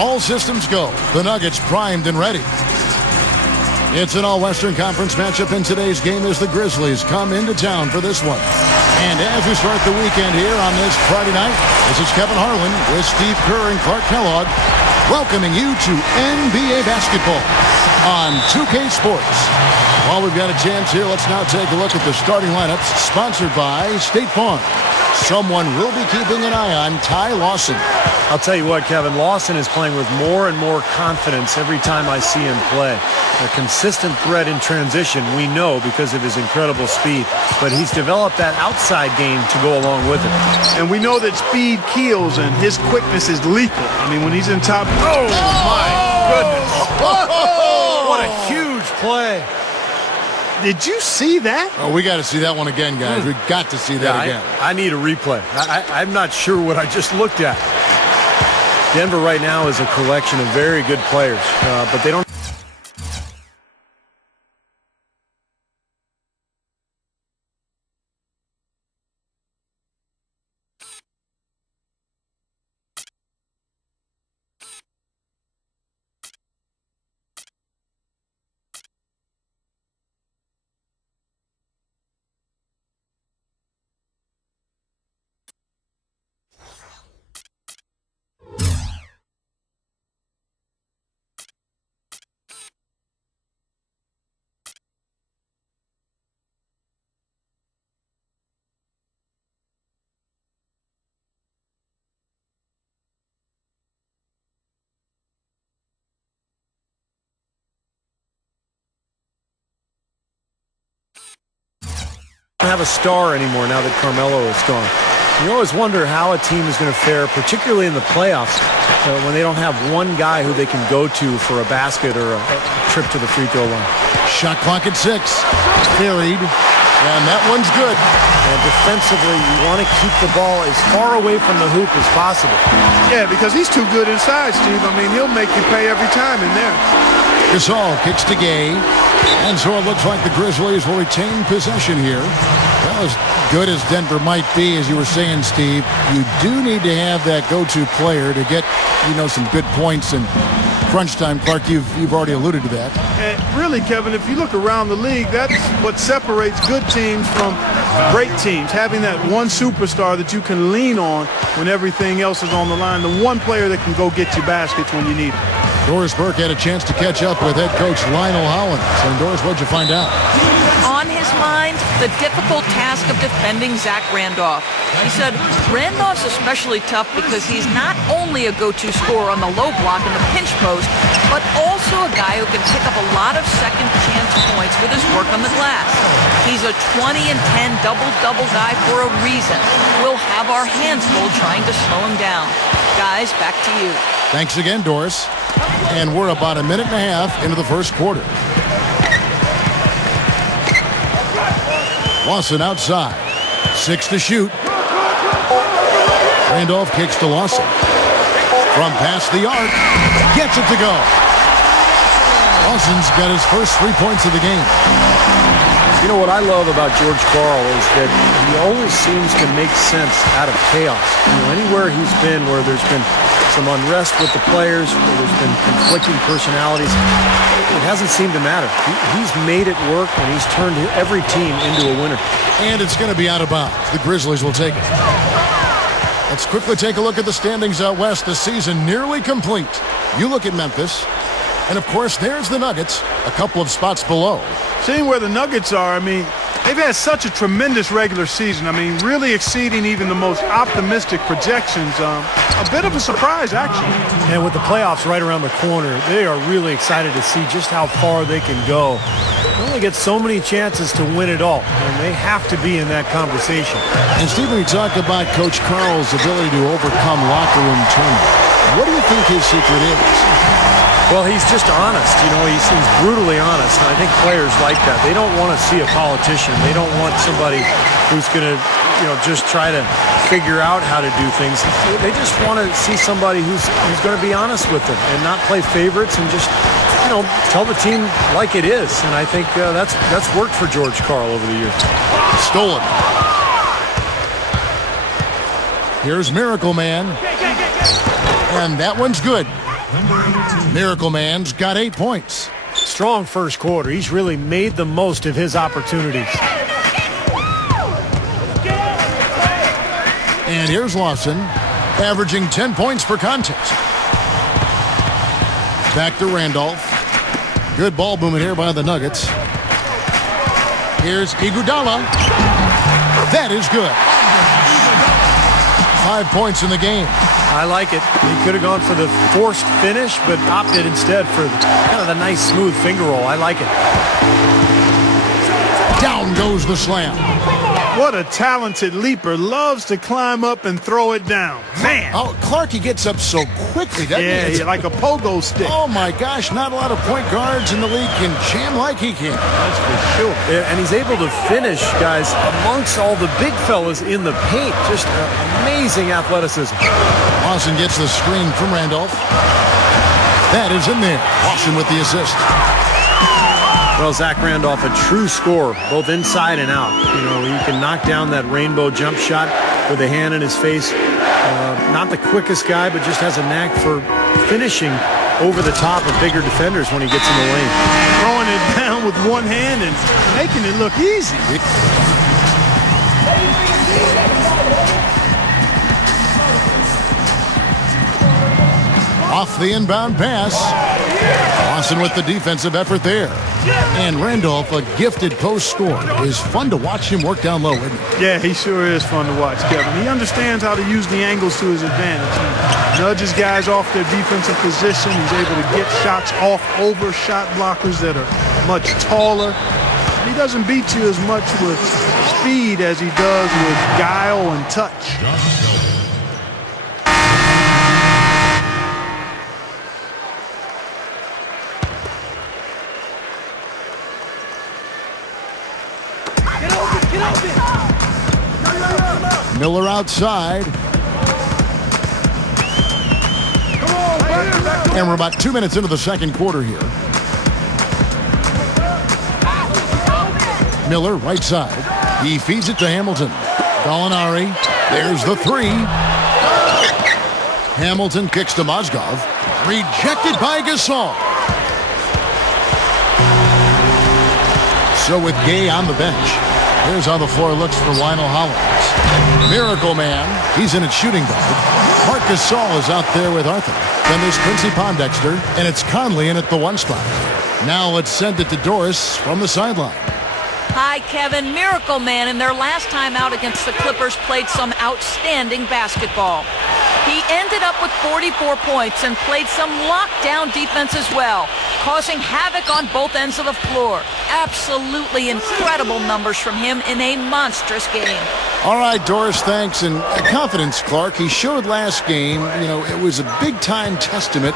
All systems go. The Nuggets primed and ready. It's an all-Western Conference matchup in today's game as the Grizzlies come into town for this one. And as we start the weekend here on this Friday night, this is Kevin Harlan with Steve Kerr and Clark Kellogg welcoming you to NBA basketball on 2K Sports. While we've got a chance here, let's now take a look at the starting lineups sponsored by State Farm. Someone will be keeping an eye on Ty Lawson. I'll tell you what, Kevin, Lawson is playing with more and more confidence every time I see him play. A consistent threat in transition, we know, because of his incredible speed. But he's developed that outside game to go along with it. And we know that speed kills, and his quickness is lethal. I mean, when he's in top... Oh, my goodness. What a huge play. Did you see that? Oh, we got to see that one again, guys. We've got to see that again. I need a replay. I'm not sure what I just looked at. Denver right now is a collection of very good players, but they don't... have a star anymore now that Carmelo is gone. You always wonder how a team is going to fare, particularly in the playoffs, when they don't have one guy who they can go to for a basket or a trip to the free throw line. Shot clock at 6. Carried. And that one's good. And defensively, you want to keep the ball as far away from the hoop as possible. Yeah, because he's too good inside, Steve. I mean, he'll make you pay every time in there. Gasol kicks to Gay. And so it looks like the Grizzlies will retain possession here. Well, as good as Denver might be, as you were saying, Steve, you do need to have that go-to player to get, some good points and crunch time. Clark, you've already alluded to that. And really, Kevin, if you look around the league, that's what separates good teams from great teams. Having that one superstar that you can lean on when everything else is on the line. The one player that can go get you baskets when you need it. Doris Burke had a chance to catch up with head coach Lionel Hollins. And Doris, what'd you find out? On his mind, the difficult task of defending Zach Randolph. He said Randolph's especially tough because he's not only a go-to scorer on the low block and the pinch post, but also a guy who can pick up a lot of second chance points with his work on the glass. He's a 20 and 10 double-double guy for a reason. We'll have our hands full trying to slow him down. Guys, back to you. Thanks again, Doris. And we're about a minute and a half into the first quarter. Lawson outside. 6 to shoot. Randolph kicks to Lawson. From past the arc. Gets it to go. Lawson's got his first 3 points of the game. You know what I love about George Karl is that he always seems to make sense out of chaos. Anywhere he's been where there's been some unrest with the players, where there's been conflicting personalities, it hasn't seemed to matter. He's made it work, and he's turned every team into a winner. And it's going to be out of bounds. The Grizzlies will take it. Let's quickly take a look at the standings out west. The season nearly complete. You look at Memphis, and of course, there's the Nuggets, a couple of spots below. Seeing where the Nuggets are, I mean, they've had such a tremendous regular season. I mean, really exceeding even the most optimistic projections. A bit of a surprise, actually. And with the playoffs right around the corner, they are really excited to see just how far they can go. They only get so many chances to win it all, and they have to be in that conversation. And Steve, we talk about Coach Karl's ability to overcome locker room turmoil. What do you think his secret is? Well, he's just honest. He's brutally honest. And I think players like that. They don't want to see a politician. They don't want somebody who's going to, just try to figure out how to do things. They just want to see somebody who's going to be honest with them and not play favorites and just, tell the team like it is. And I think that's worked for George Karl over the years. Stolen. Here's Miracle Man. And that one's good. Miracle Man's got 8 points. Strong first quarter. He's really made the most of his opportunities. And here's Lawson, averaging 10 points per contest. Back to Randolph. Good ball movement here by the Nuggets. Here's Iguodala. That is good. 5 points in the game. I like it. He could have gone for the forced finish, but opted instead for kind of the nice smooth finger roll. I like it. Down goes the slam. What a talented leaper. Loves to climb up and throw it down. Man. Oh, Clark, he gets up so quickly, doesn't he? Yeah, like a pogo stick. Oh, my gosh. Not a lot of point guards in the league can jam like he can. That's for sure. And he's able to finish, guys, amongst all the big fellas in the paint. Just amazing athleticism. Lawson gets the screen from Randolph. That is in there. Lawson with the assist. Well, Zach Randolph, a true scorer, both inside and out. You know, he can knock down that rainbow jump shot with a hand in his face. Not the quickest guy, but just has a knack for finishing over the top of bigger defenders when he gets in the lane. Throwing it down with one hand and making it look easy. Off the inbound pass. Lawson with the defensive effort there. And Randolph, a gifted post scorer. It is fun to watch him work down low, isn't it? Yeah, he sure is fun to watch, Kevin. He understands how to use the angles to his advantage. He nudges guys off their defensive position. He's able to get shots off over shot blockers that are much taller. He doesn't beat you as much with speed as he does with guile and touch. Miller outside. And we're about 2 minutes into the second quarter here. Miller, right side. He feeds it to Hamilton. Gallinari. There's the three. Hamilton kicks to Mozgov. Rejected by Gasol. So with Gay on the bench, here's how the floor looks for Lionel Hollins. Miracle Man, he's in at shooting guard. Marc Gasol is out there with Arthur. Then there's Quincy Pondexter, and it's Conley in at the 1 spot. Now let's send it to Doris from the sideline. Hi, Kevin. Miracle Man in their last time out against the Clippers played some outstanding basketball. He ended up with 44 points and played some lockdown defense as well, causing havoc on both ends of the floor. Absolutely incredible numbers from him in a monstrous game. All right, Doris, thanks. And confidence, Clark. He showed last game, it was a big-time testament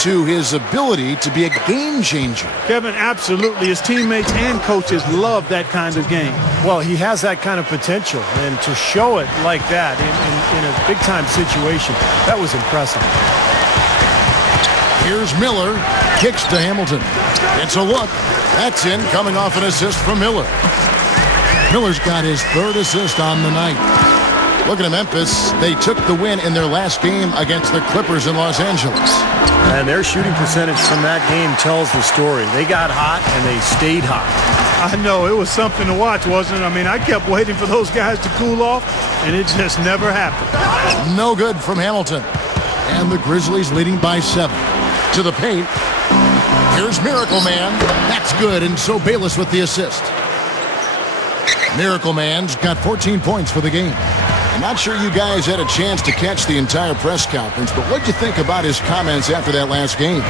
to his ability to be a game changer. Kevin, absolutely. His teammates and coaches love that kind of game. Well, he has that kind of potential, and to show it like that in a big-time situation, that was impressive. Here's Miller, kicks to Hamilton. It's a look. That's in, coming off an assist from Miller. Miller's got his 3rd assist on the night. Looking at Memphis, they took the win in their last game against the Clippers in Los Angeles. And their shooting percentage from that game tells the story. They got hot, and they stayed hot. I know, it was something to watch, wasn't it? I mean, I kept waiting for those guys to cool off, and it just never happened. No good from Hamilton. And the Grizzlies leading by 7. To the paint. Here's Miracle Man. That's good, and so Bayless with the assist. Miracle Man's got 14 points for the game. I'm not sure you guys had a chance to catch the entire press conference, but what'd you think about his comments after that last game?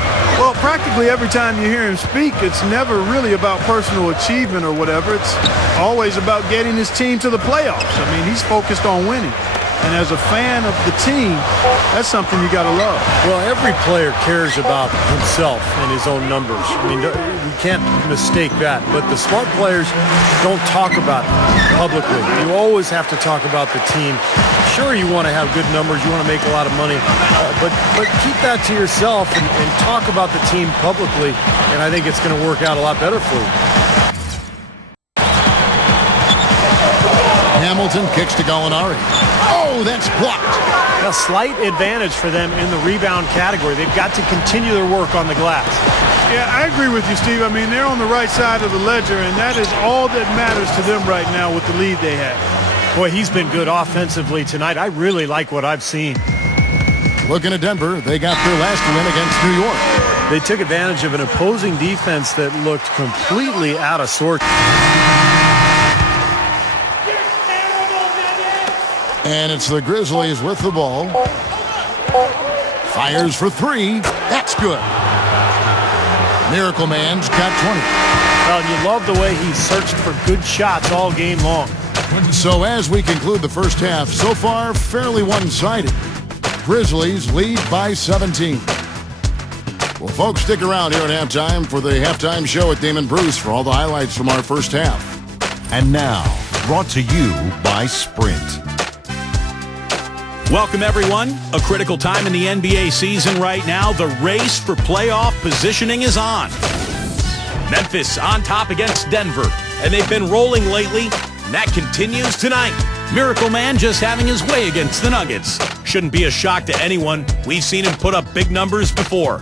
Well, practically every time you hear him speak, it's never really about personal achievement or whatever. It's always about getting his team to the playoffs. I mean, he's focused on winning. And as a fan of the team, that's something you got to love. Well, every player cares about himself and his own numbers. I mean, you can't mistake that. But the smart players don't talk about it publicly. You always have to talk about the team. Sure, you want to have good numbers. You want to make a lot of money. But keep that to yourself and talk about the team publicly. And I think it's going to work out a lot better for you. Hamilton kicks to Gallinari. Oh, that's blocked. A slight advantage for them in the rebound category. They've got to continue their work on the glass. Yeah, I agree with you, Steve. I mean, they're on the right side of the ledger, and that is all that matters to them right now with the lead they have. Boy, he's been good offensively tonight. I really like what I've seen. Looking at Denver, they got their last win against New York. They took advantage of an opposing defense that looked completely out of sorts. And it's the Grizzlies with the ball. Fires for three. That's good. Miracle Man's got 20. Well, you love the way he searched for good shots all game long. So as we conclude the first half, so far fairly one-sided. Grizzlies lead by 17. Well, folks, stick around here at halftime for the halftime show with Damon Bruce for all the highlights from our first half. And now, brought to you by Sprint. Welcome, everyone. A critical time in the NBA season right now. The race for playoff positioning is on. Memphis on top against Denver, and they've been rolling lately, and that continues tonight. Miracle Man just having his way against the Nuggets. Shouldn't be a shock to anyone. We've seen him put up big numbers before.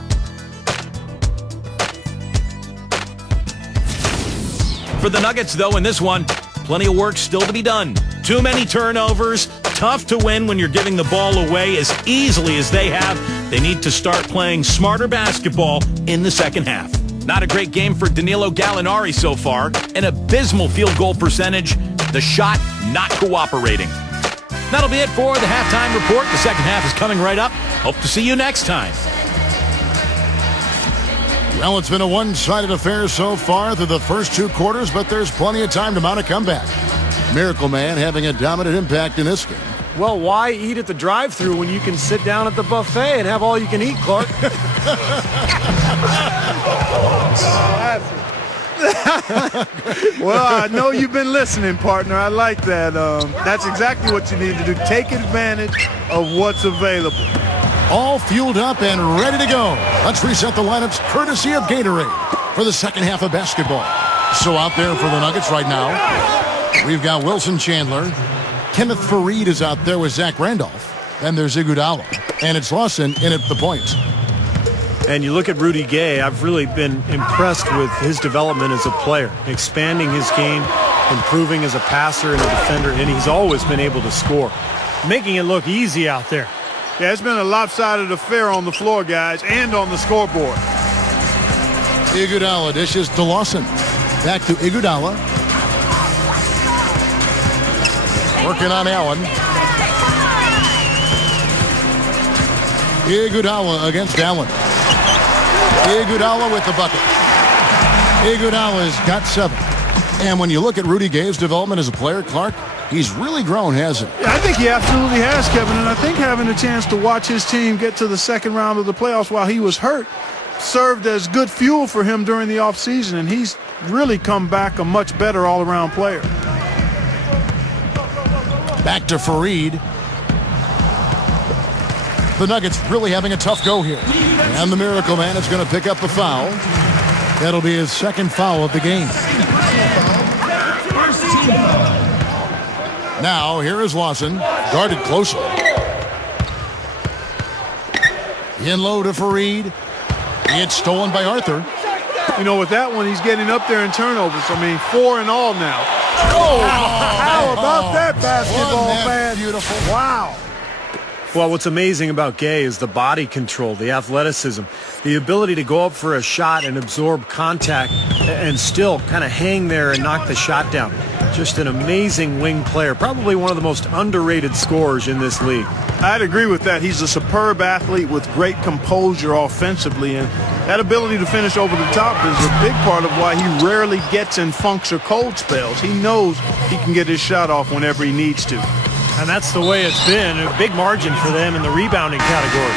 For the Nuggets, though, in this one, plenty of work still to be done. Too many turnovers. Tough to win when you're giving the ball away as easily as they have. They need to start playing smarter basketball in the second half. Not a great game for Danilo Gallinari so far. An abysmal field goal percentage. The shot not cooperating. That'll be it for the halftime report. The second half is coming right up. Hope to see you next time. Well, it's been a one-sided affair so far through the first two quarters, but there's plenty of time to mount a comeback. Miracle Man having a dominant impact in this game. Well, why eat at the drive-thru when you can sit down at the buffet and have all you can eat, Clark? Well, I know you've been listening, partner. I like that. That's exactly what you need to do. Take advantage of what's available. All fueled up and ready to go. Let's reset the lineups courtesy of Gatorade for the second half of basketball. So out there for the Nuggets right now, we've got Wilson Chandler. Kenneth Faried is out there with Zach Randolph. Then there's Iguodala. And it's Lawson in at the point. And you look at Rudy Gay, I've really been impressed with his development as a player, expanding his game, improving as a passer and a defender, and he's always been able to score, making it look easy out there. Yeah, it's been a lopsided affair on the floor, guys, and on the scoreboard. Iguodala dishes to Lawson. Back to Iguodala. Working on Allen. Iguodala against Allen. Iguodala with the bucket. Iguodala's got 7. And when you look at Rudy Gay's development as a player, Clark, he's really grown, hasn't he? Yeah, I think he absolutely has, Kevin. And I think having a chance to watch his team get to the second round of the playoffs while he was hurt served as good fuel for him during the offseason. And he's really come back a much better all-around player. Back to Faried. The Nuggets really having a tough go here. And the Miracle Man is going to pick up the foul. That'll be his second foul of the game. Now, here is Lawson, guarded closely. In low to Faried. It's stolen by Arthur. You know, with that one, he's getting up there in turnovers. I mean, 4 in all now. Oh! How about that basketball, Wasn't that man? beautiful? Wow. Well, what's amazing about Gay is the body control, the athleticism, the ability to go up for a shot and absorb contact and still kind of hang there and knock the shot down. Just an amazing wing player, probably one of the most underrated scorers in this league. I'd agree with that. He's a superb athlete with great composure offensively, and that ability to finish over the top is a big part of why he rarely gets in funks or cold spells. He knows he can get his shot off whenever he needs to. And that's the way it's been. A big margin for them in the rebounding category.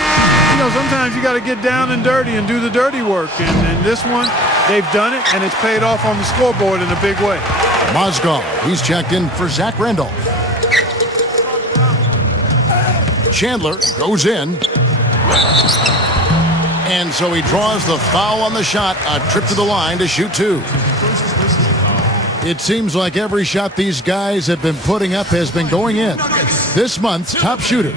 You know, sometimes you got to get down and dirty and do the dirty work. And this one, they've done it, and it's paid off on the scoreboard in a big way. Mozgov, he's checked in for Zach Randolph. Chandler goes in. And so he draws the foul on the shot. A trip to the line to shoot 2. It seems like every shot these guys have been putting up has been going in. This month's top shooters.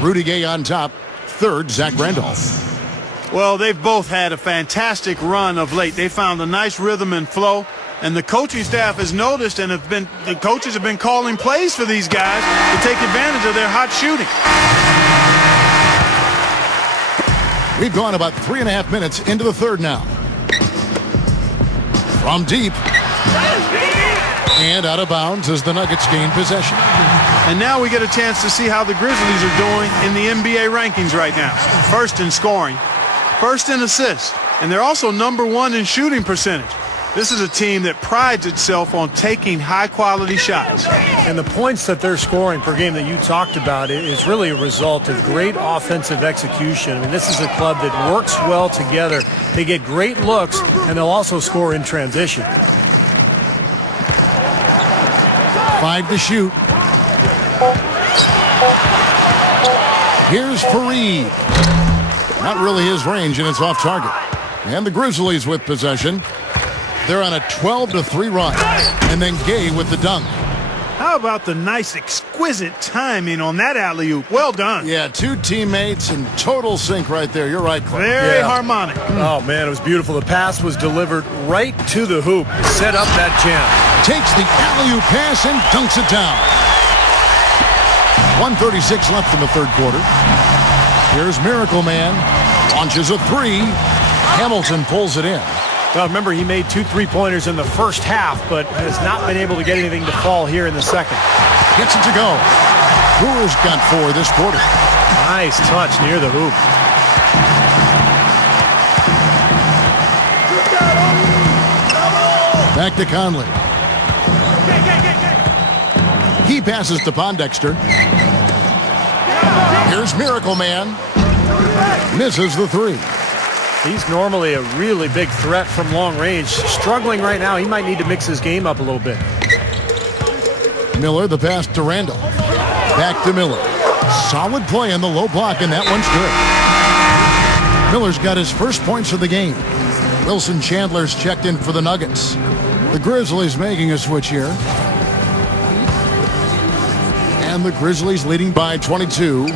Rudy Gay on top. Third, Zach Randolph. Well, they've both had a fantastic run of late. They found a nice rhythm and flow, and the coaching staff has noticed, and the coaches have been calling plays for these guys to take advantage of their hot shooting. We've gone about 3.5 minutes into the third now. From deep. And out of bounds as the Nuggets gain possession. And now we get a chance to see how the Grizzlies are doing in the NBA rankings right now. First in scoring, first in assists, and they're also #1 in shooting percentage. This is a team that prides itself on taking high-quality shots. And the points that they're scoring per game that you talked about is really a result of great offensive execution. I mean, this is a club that works well together. They get great looks, and they'll also score in transition. 5 to shoot. Here's Fareed. Not really his range, and it's off target. And the Grizzlies with possession. They're on a 12-3 run. And then Gay with the dunk. How about the nice, exquisite timing on that alley-oop? Well done. Yeah, 2 teammates in total sync right there. You're right, Clark. Very harmonic. Oh, man, it was beautiful. The pass was delivered right to the hoop. Set up that jam. Takes the alley-oop pass and dunks it down. 1:36 left in the third quarter. Here's Miracle Man. Launches a 3. Hamilton pulls it in. Well, remember, he made 2 3-pointers in the first half, but has not been able to get anything to fall here in the second. Gets it to go. Brewers got 4 this quarter. Nice touch near the hoop. Back to Conley. He passes to Pondexter. Here's Miracle Man. Misses the 3. He's normally a really big threat from long range. Struggling right now. He might need to mix his game up a little bit. Miller, the pass to Randolph. Back to Miller. Solid play in the low block, and that one's good. Miller's got his first points of the game. Wilson Chandler's checked in for the Nuggets. The Grizzlies making a switch here. And the Grizzlies leading by 22.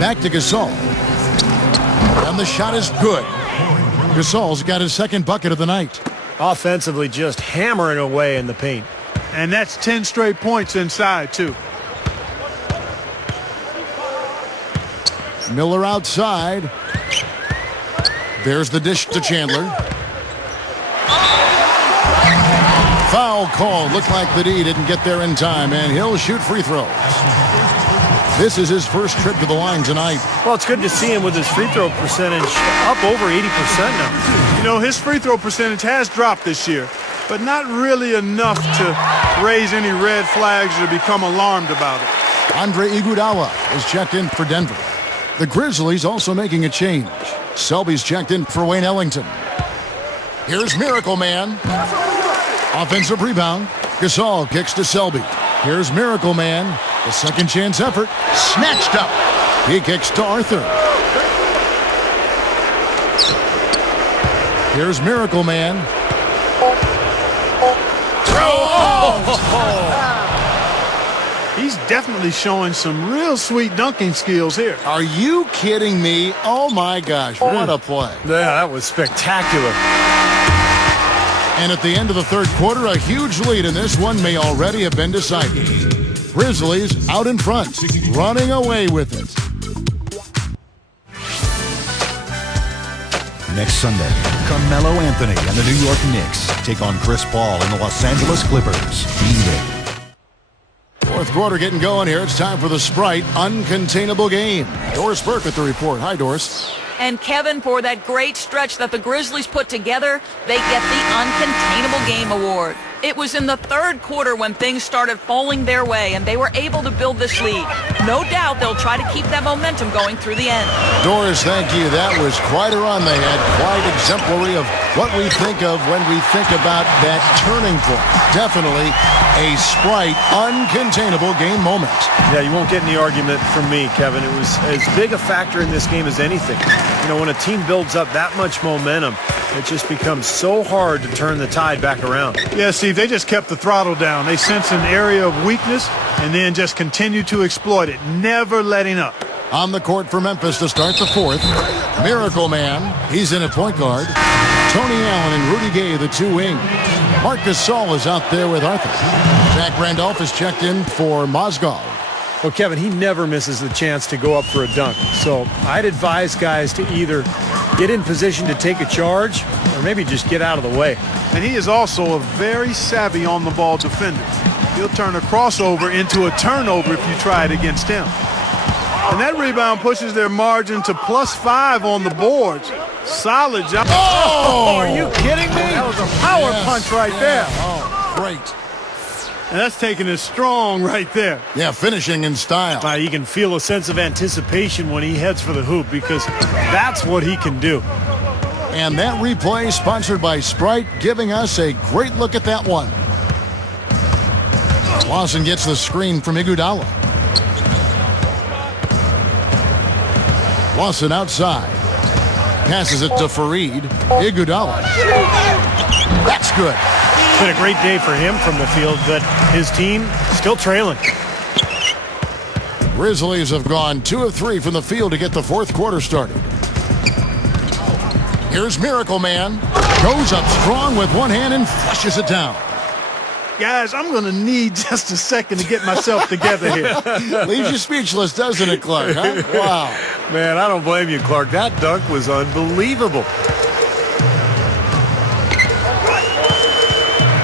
Back to Gasol. And the shot is good. Gasol's got his second bucket of the night. Offensively just hammering away in the paint. And that's 10 straight points inside, too. Miller outside. There's the dish to Chandler. Foul call. Looked like the D didn't get there in time, and he'll shoot free throws. This is his first trip to the line tonight. Well, it's good to see him with his free throw percentage up over 80% now. You know, his free throw percentage has dropped this year, but not really enough to raise any red flags or become alarmed about it. Andre Iguodala is checked in for Denver. The Grizzlies also making a change. Selby's checked in for Wayne Ellington. Here's Miracle Man. Offensive rebound. Gasol kicks to Selby. Here's Miracle Man. The second chance effort. Snatched up. He kicks to Arthur. Here's Miracle Man. He's definitely showing some real sweet dunking skills here. Are you kidding me? Oh my gosh, what a play. Yeah, that was spectacular. And at the end of the third quarter, a huge lead in this one may already have been decided. Grizzlies out in front, running away with it. Next Sunday, Carmelo Anthony and the New York Knicks take on Chris Paul and the Los Angeles Clippers. Be there. Fourth quarter getting going here. It's time for the Sprite Uncontainable Game. Doris Burke with the report. Hi, Doris. And Kevin, for that great stretch that the Grizzlies put together, they get the Uncontainable Game Award. It was in the third quarter when things started falling their way, and they were able to build this lead. No doubt they'll try to keep that momentum going through the end. Doris, thank you. That was quite a run they had. Quite exemplary of what we think of when we think about that turning point. Definitely a Sprite Uncontainable Game moment. Yeah, you won't get any argument from me, Kevin. It was as big a factor in this game as anything. You know, when a team builds up that much momentum, it just becomes so hard to turn the tide back around. Yeah, Steve, they just kept the throttle down. They sense an area of weakness and then just continue to exploit it, never letting up. On the court for Memphis to start the fourth, Miracle Man. He's in at point guard. Tony Allen and Rudy Gay, the two wing. Marcus Saul is out there with Arthur. Zach Randolph is checked in for Mozgov. Well, Kevin, he never misses the chance to go up for a dunk. So I'd advise guys to either get in position to take a charge or maybe just get out of the way. And he is also a very savvy on-the-ball defender. He'll turn a crossover into a turnover if you try it against him. And that rebound pushes their margin to +5 on the boards. Solid job. Oh! Are you kidding me? That was a power punch right there. Oh, great. And that's taking it strong right there. Yeah, finishing in style. You can feel a sense of anticipation when he heads for the hoop because that's what he can do. And that replay sponsored by Sprite, giving us a great look at that one. Lawson gets the screen from Iguodala. Lawson outside. Passes it to Fareed. Iguodala. That's good. It's been a great day for him from the field, but his team still trailing. Grizzlies have gone 2 of 3 from the field to get the fourth quarter started. Here's Miracle Man. Goes up strong with one hand and flushes it down. Guys, I'm going to need just a second to get myself together here. Leaves you speechless, doesn't it, Clark? Huh? Wow. Man, I don't blame you, Clark. That dunk was unbelievable.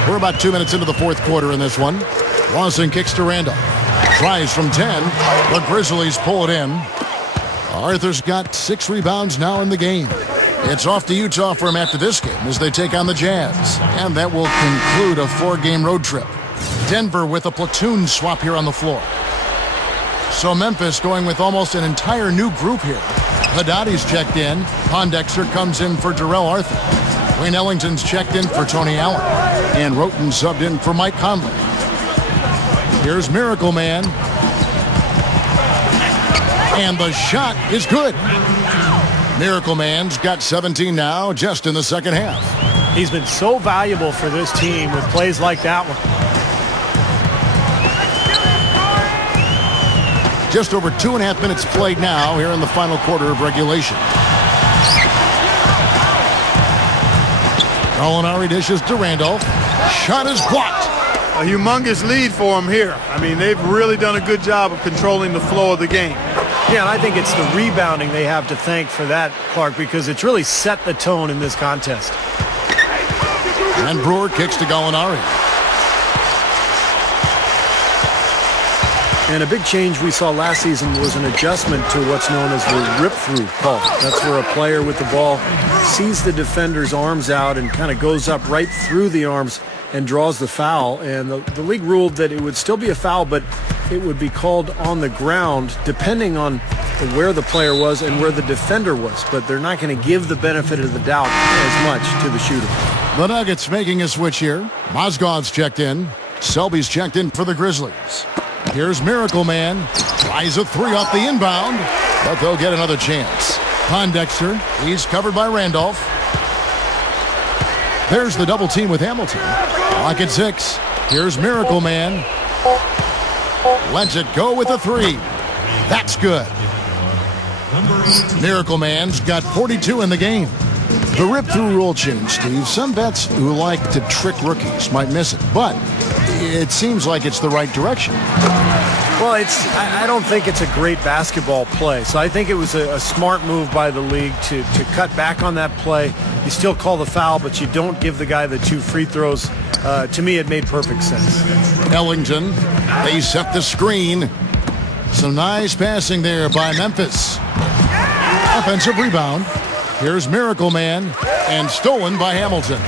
We're about 2 minutes into the fourth quarter in this one. Lawson kicks to Randall. Tries from 10. The Grizzlies pull it in. Arthur's got 6 rebounds now in the game. It's off to Utah for him after this game as they take on the Jazz. And that will conclude a 4-game road trip. Denver with a platoon swap here on the floor. So Memphis going with almost an entire new group here. Haddadi's checked in. Pondexter comes in for Jarrell Arthur. Wayne Ellington's checked in for Tony Allen. And Roten subbed in for Mike Conley. Here's Miracle Man. And the shot is good. Miracle Man's got 17 now just in the second half. He's been so valuable for this team with plays like that one. Just over 2.5 minutes played now here in the final quarter of regulation. Gallinari dishes to Randolph. Shot is blocked. A humongous lead for them here. I mean, they've really done a good job of controlling the flow of the game. Yeah, and I think it's the rebounding they have to thank for that, Clark, because it's really set the tone in this contest. And Brewer kicks to Gallinari. And a big change we saw last season was an adjustment to what's known as the rip-through call. That's where a player with the ball sees the defender's arms out and kind of goes up right through the arms and draws the foul. And the league ruled that it would still be a foul, but it would be called on the ground depending on where the player was and where the defender was. But they're not going to give the benefit of the doubt as much to the shooter. The Nuggets making a switch here. Mozgov's checked in. Selby's checked in for the Grizzlies. Here's Miracle Man. Tries a 3 off the inbound, but they'll get another chance. Pondexter, he's covered by Randolph. There's the double team with Hamilton. Clock at 6. Here's Miracle Man. Lets it go with a 3. That's good. Miracle Man's got 42 in the game. The rip-through rule change, Steve. Some vets who like to trick rookies might miss it, but it seems like it's the right direction. Well, I don't think it's a great basketball play. So I think it was a smart move by the league to cut back on that play. You still call the foul, but you don't give the guy the 2 free throws. To me, it made perfect sense. Ellington, they set the screen. Some nice passing there by Memphis. Offensive rebound. Here's Miracle Man, and stolen by Hamilton.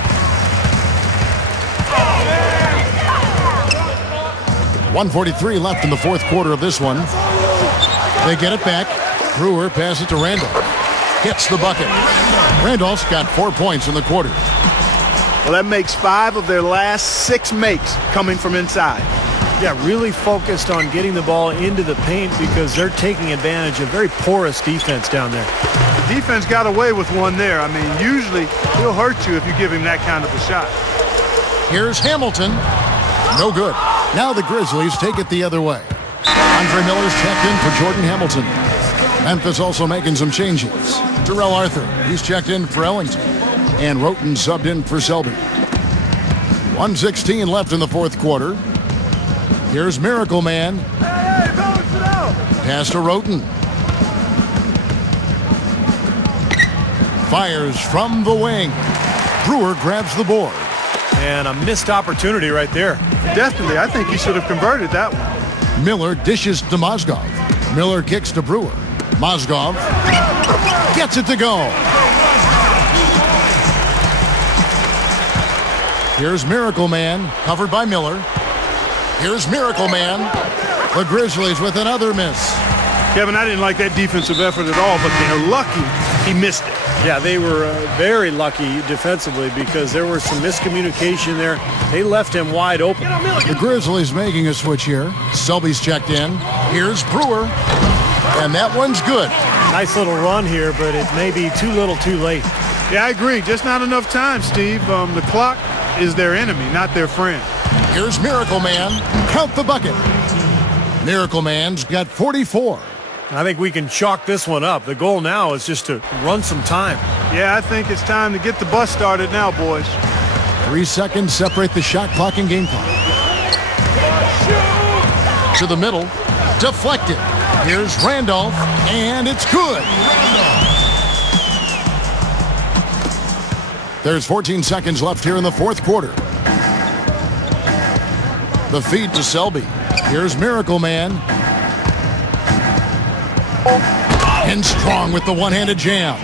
.143 left in the fourth quarter of this one. They get it back. Brewer passes it to Randall. Hits the bucket. Randolph's got 4 points in the quarter. Well, that makes 5 of their last 6 makes coming from inside. Yeah, really focused on getting the ball into the paint because they're taking advantage of very porous defense down there. The defense got away with one there. I mean, usually he'll hurt you if you give him that kind of a shot. Here's Hamilton. No good. Now the Grizzlies take it the other way. Andre Miller's checked in for Jordan Hamilton. Memphis also making some changes. Terrell Arthur, he's checked in for Ellington. And Roten subbed in for Selby. 1:16 left in the fourth quarter. Here's Miracle Man. Pass to Roten. Fires from the wing. Brewer grabs the board. And a missed opportunity right there. Definitely. I think he should have converted that one. Miller dishes to Mozgov. Miller kicks to Brewer. Mozgov gets it to go. Here's Miracle Man, covered by Miller. Here's Miracle Man. The Grizzlies with another miss. Kevin, I didn't like that defensive effort at all, but they're lucky he missed it. Yeah, they were very lucky defensively because there was some miscommunication there. They left him wide open. The Grizzlies making a switch here. Selby's checked in. Here's Brewer. And that one's good. Nice little run here, but it may be too little too late. Yeah, I agree. Just not enough time, Steve. The clock is their enemy, not their friend. Here's Miracle Man. Count the bucket. Miracle Man's got 44. I think we can chalk this one up. The goal now is just to run some time. Yeah, I think it's time to get the bus started now, boys. 3 seconds separate the shot clock and game clock. To the middle. Deflected. Here's Randolph. And it's good. There's 14 seconds left here in the fourth quarter. The feed to Selby. Here's Miracle Man. And Strong with the one-handed jam.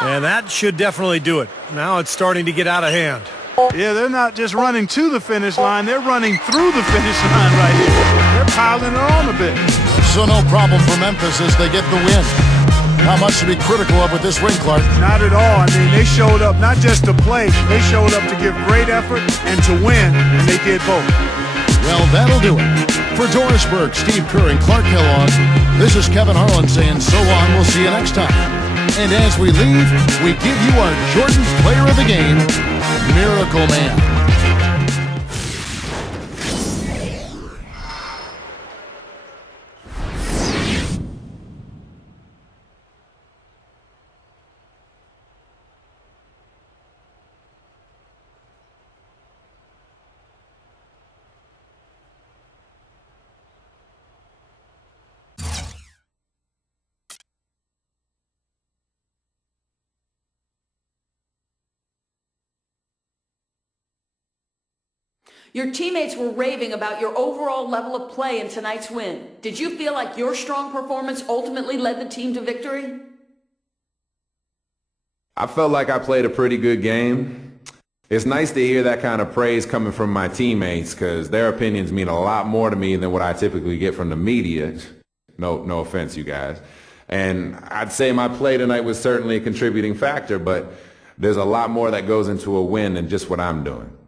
And that should definitely do it. Now it's starting to get out of hand. Yeah, they're not just running to the finish line. They're running through the finish line right here. They're piling it on a bit. So no problem for Memphis as they get the win. Not much to be critical of with this win, Clark. Not at all. I mean, they showed up not just to play. They showed up to give great effort and to win, and they did both. Well, that'll do it. For Doris Burke, Steve Kerr, and Clark Kellogg, this is Kevin Harlan saying so long. We'll see you next time. And as we leave, we give you our Jordan Player of the Game, Miracle Man. Your teammates were raving about your overall level of play in tonight's win. Did you feel like your strong performance ultimately led the team to victory? I felt like I played a pretty good game. It's nice to hear that kind of praise coming from my teammates because their opinions mean a lot more to me than what I typically get from the media. No offense, you guys. And I'd say my play tonight was certainly a contributing factor, but there's a lot more that goes into a win than just what I'm doing.